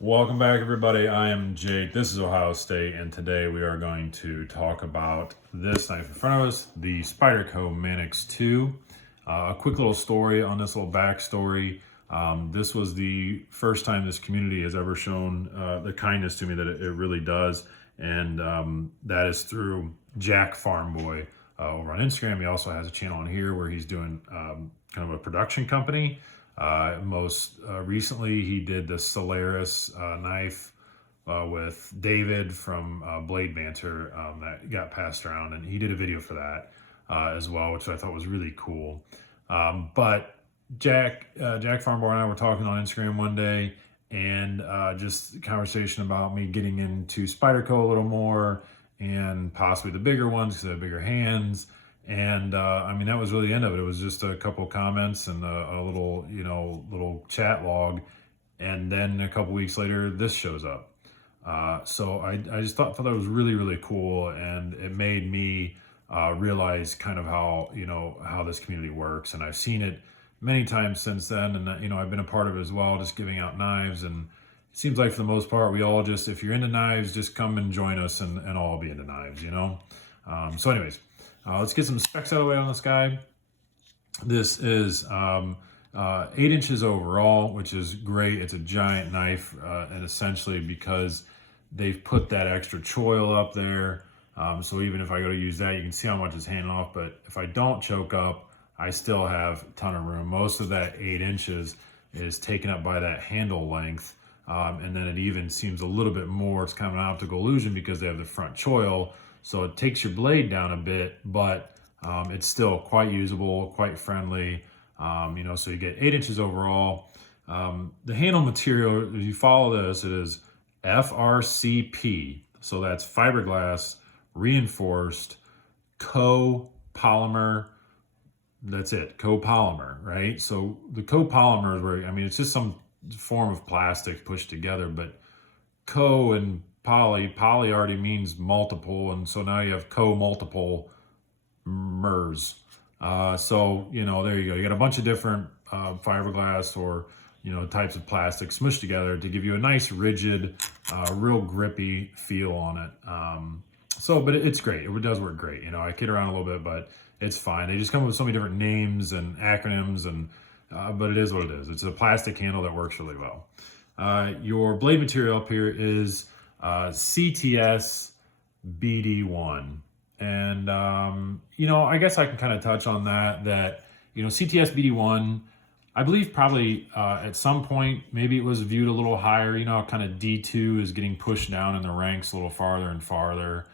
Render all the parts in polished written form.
Welcome back, everybody. I am Jake. This is Ohio State, and today we are going to talk about this knife in front of us, the Spyderco Manix 2. A quick little story on this little backstory. This was the first time this community has ever shown the kindness to me that it really does, and that is through Jack Farmboy over on Instagram. He also has a channel on here where he's doing kind of a production company. Most recently, he did the Solaris knife with David from Blade Banter that got passed around, and he did a video for that as well, which I thought was really cool. But Jack Farmboy and I were talking on Instagram one day, and just conversation about me getting into Spyderco a little more, and possibly the bigger ones because they have bigger hands. And I mean, that was really the end of it. It was just a couple comments and a little, little chat log. And then a couple weeks later, this shows up. So I just thought that was really, really cool. And it made me realize kind of how this community works. And I've seen it many times since then. And, I've been a part of it as well, just giving out knives. And it seems like for the most part, we all just, if you're into knives, just come and join us and all be into knives, So anyways. Let's get some specs out of the way on this guy. This is 8 inches overall, which is great. It's a giant knife, and essentially because they've put that extra choil up there. So even if I go to use that, you can see how much is handing off. But if I don't choke up, I still have a ton of room. Most of that 8 inches is taken up by that handle length. And then it even seems a little bit more. It's kind of an optical illusion because they have the front choil. So it takes your blade down a bit, but it's still quite usable, quite friendly. So you get 8 inches overall. The handle material, if you follow this, it is FRCP. So that's fiberglass reinforced copolymer. That's it, copolymer, right? So the copolymer is where, it's just some form of plastic pushed together, but co and poly already means multiple, and so now you have co-multiple mers. So there you go. You got a bunch of different fiberglass or types of plastic smushed together to give you a nice rigid, real grippy feel on it. But it's great. It does work great. I kid around a little bit, but it's fine. They just come with so many different names and acronyms, and but it is what it is. It's a plastic handle that works really well. Your blade material up here is Cts Bd1, and I guess I can kind of touch on that Cts Bd1, I believe probably at some point maybe it was viewed a little higher. Kind of D2 is getting pushed down in the ranks a little farther and farther,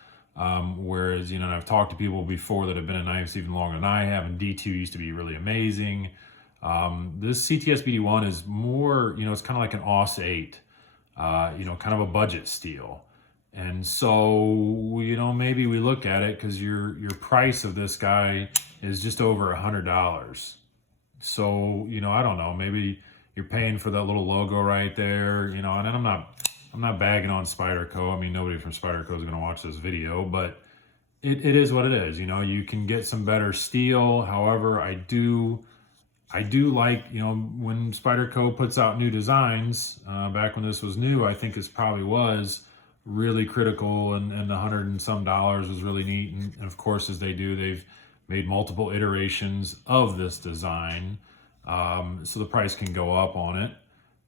whereas and I've talked to people before that have been in knives even longer than I have, and D2 used to be really amazing. This Cts Bd1 is more, it's kind of like an AUS 8. Kind of a budget steel. And so, maybe we look at it because your price of this guy is just over $100. So, I don't know, maybe you're paying for that little logo right there, and I'm not bagging on Spyderco. Nobody from Spyderco is going to watch this video, but it is what it is. You can get some better steel. However, I do like, when Spyderco puts out new designs, back when this was new, I think this probably was really critical, and the $100 and some was really neat. And of course, as they do, they've made multiple iterations of this design. So the price can go up on it.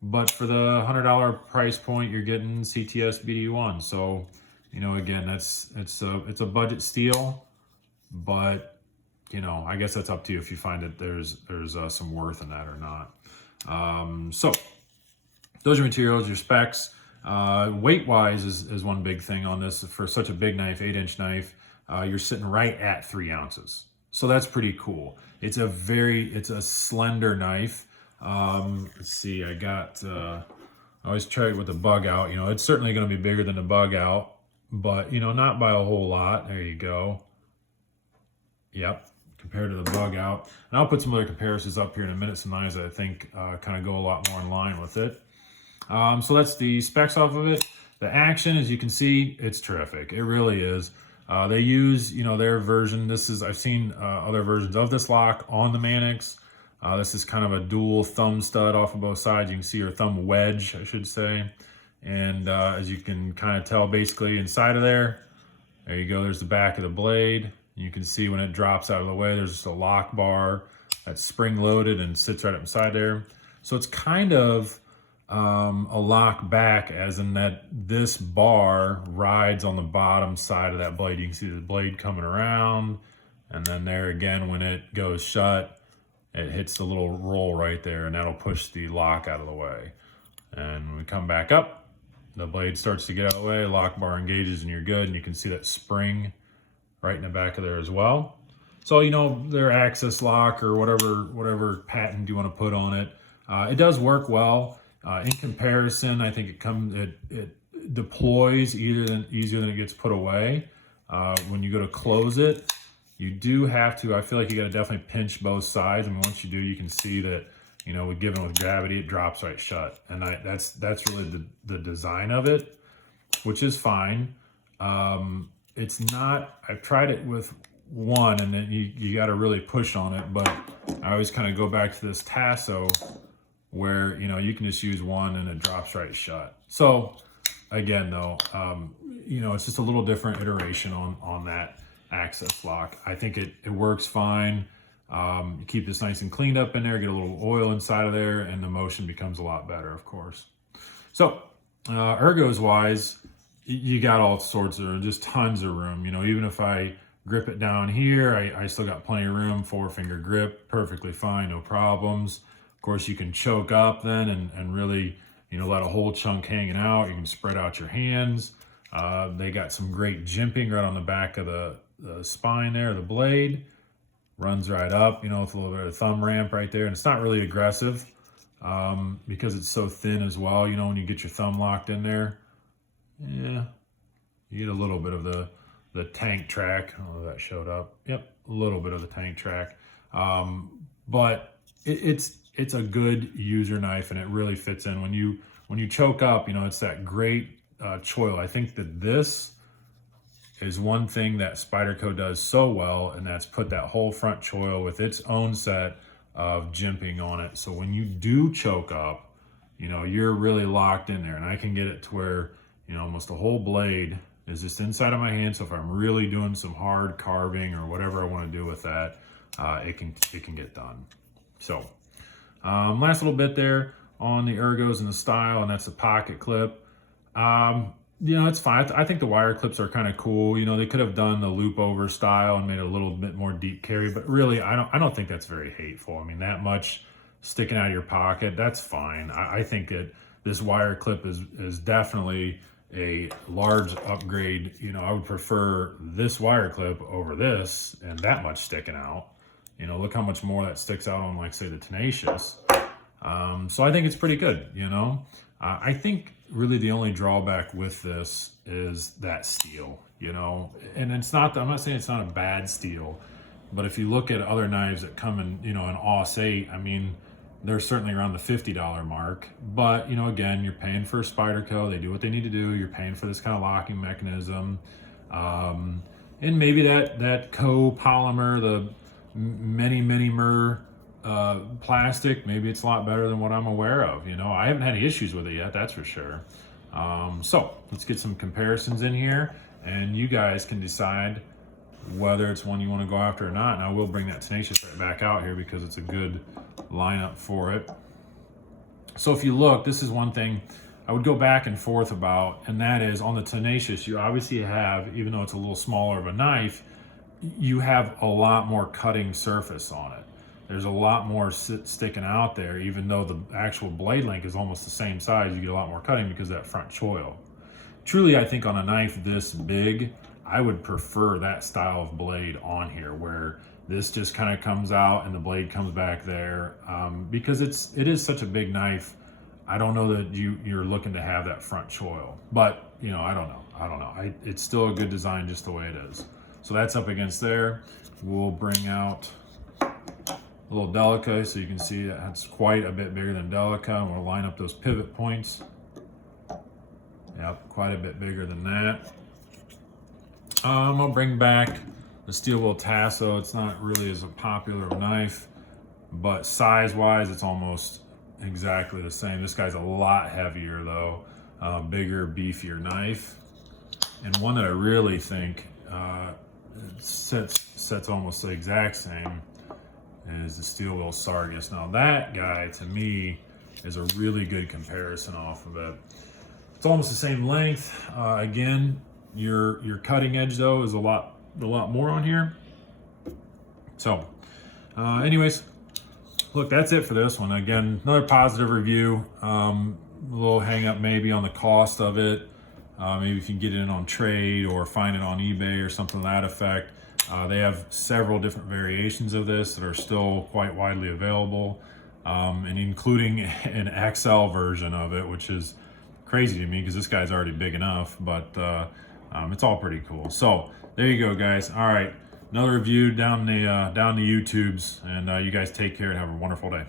But for the $100 price point, you're getting Cts Bd1. So, again, it's a budget steel, but I guess that's up to you if you find that there's some worth in that or not. So those are materials, your specs. Weight wise is one big thing on this. For such a big knife, 8-inch knife, you're sitting right at 3 ounces. So that's pretty cool. It's a slender knife. Let's see, I always try it with the bug out. It's certainly going to be bigger than the bug out, but not by a whole lot. There you go. Yep. Compared to the bug out. And I'll put some other comparisons up here in a minute, some knives that I think kind of go a lot more in line with it. So that's the specs off of it. The action, as you can see, it's terrific. It really is. They use, their version. I've seen other versions of this lock on the Manix. This is kind of a dual thumb stud off of both sides. You can see your thumb wedge, I should say. And as you can kind of tell, basically inside of there you go, there's the back of the blade. You can see when it drops out of the way, there's just a lock bar that's spring loaded and sits right up inside there. So it's kind of a lock back, as in that this bar rides on the bottom side of that blade. You can see the blade coming around, and then there again, when it goes shut, it hits the little roll right there, and that'll push the lock out of the way. And when we come back up, the blade starts to get out of the way, lock bar engages, and you're good. And you can see that spring right in the back of there as well. So, you know, their access lock or whatever patent you want to put on it, it does work well. In comparison, I think it deploys easier than it gets put away. When you go to close it, you do have to, I feel like you got to definitely pinch both sides. I mean, once you do, you can see that, you know, given with gravity, it drops right shut. And that's really the design of it, which is fine. It's not, I've tried it with one, and then you got to really push on it, but I always kind of go back to this Tasso where, you know, you can just use one and it drops right shut. So again, though, you know, it's just a little different iteration on that access lock. I think it works fine. You keep this nice and cleaned up in there, get a little oil inside of there, and the motion becomes a lot better, of course. So ergos wise, you got all sorts of, just tons of room. You know, even if I grip it down here, I still got plenty of room, 4-finger grip, perfectly fine, no problems. Of course, you can choke up then and really, you know, let a whole chunk hanging out. You can spread out your hands. They got some great jimping right on the back of the spine there, the blade. Runs right up, you know, with a little bit of thumb ramp right there. And it's not really aggressive because it's so thin as well. You know, when you get your thumb locked in there, yeah, you get a little bit of the tank track. Oh, that showed up. Yep, a little bit of the tank track. But it's a good user knife, and it really fits in. When you choke up, you know, it's that great choil. I think that this is one thing that Spyderco does so well, and that's put that whole front choil with its own set of jimping on it. So when you do choke up, you know, you're really locked in there. And I can get it to where, you know, almost the whole blade is just inside of my hand. So if I'm really doing some hard carving or whatever I want to do with that, it can get done. So last little bit there on the ergos and the style, and that's the pocket clip. You know, it's fine. I think the wire clips are kind of cool. You know, they could have done the loop over style and made it a little bit more deep carry, but really, I don't think that's very hateful. I mean, that much sticking out of your pocket, that's fine. I think that this wire clip is definitely a large upgrade. You know, I would prefer this wire clip over this and that much sticking out. You know, look how much more that sticks out on, like, say, the Tenacious. So I think it's pretty good, you know. I think really the only drawback with this is that steel, you know, and it's not, I'm not saying it's not a bad steel, but if you look at other knives that come in, you know, an AUS 8, I mean, they're certainly around the $50 mark, but, you know, again, you're paying for Spyderco, they do what they need to do, you're paying for this kind of locking mechanism, and maybe that copolymer, the many plastic, maybe it's a lot better than what I'm aware of. You know, I haven't had any issues with it yet, that's for sure. So let's get some comparisons in here, and you guys can decide whether it's one you want to go after or not. And I will bring that Tenacious right back out here because it's a good lineup for it. So if you look, this is one thing I would go back and forth about, and that is on the Tenacious, you obviously have, even though it's a little smaller of a knife, you have a lot more cutting surface on it. There's a lot more sticking out there, even though the actual blade length is almost the same size. You get a lot more cutting because of that front choil. Truly, I think on a knife this big, I would prefer that style of blade on here, where this just kind of comes out and the blade comes back there, because it is such a big knife. I don't know that you're looking to have that front choil, but you know, I don't know. It's still a good design just the way it is. So that's up against there. We'll bring out a little Delica, so you can see that's quite a bit bigger than Delica. And we'll line up those pivot points. Yep, quite a bit bigger than that. I'll bring back the steel wheel Tasso. It's not really as a popular knife, but size-wise, it's almost exactly the same. This guy's a lot heavier though. bigger, beefier knife. And one that I really think sets almost the exact same is the steel wheel Sargus. Now that guy, to me, is a really good comparison off of it. It's almost the same length. Again, your cutting edge though is a lot more on here. So, anyways, look, that's it for this one. Again, another positive review. A little hang up maybe on the cost of it. Maybe if you can get it in on trade or find it on eBay or something to that effect. They have several different variations of this that are still quite widely available, and including an XL version of it, which is crazy to me because this guy's already big enough, but it's all pretty cool. So there you go, guys. All right, another review down the YouTubes, and you guys take care and have a wonderful day.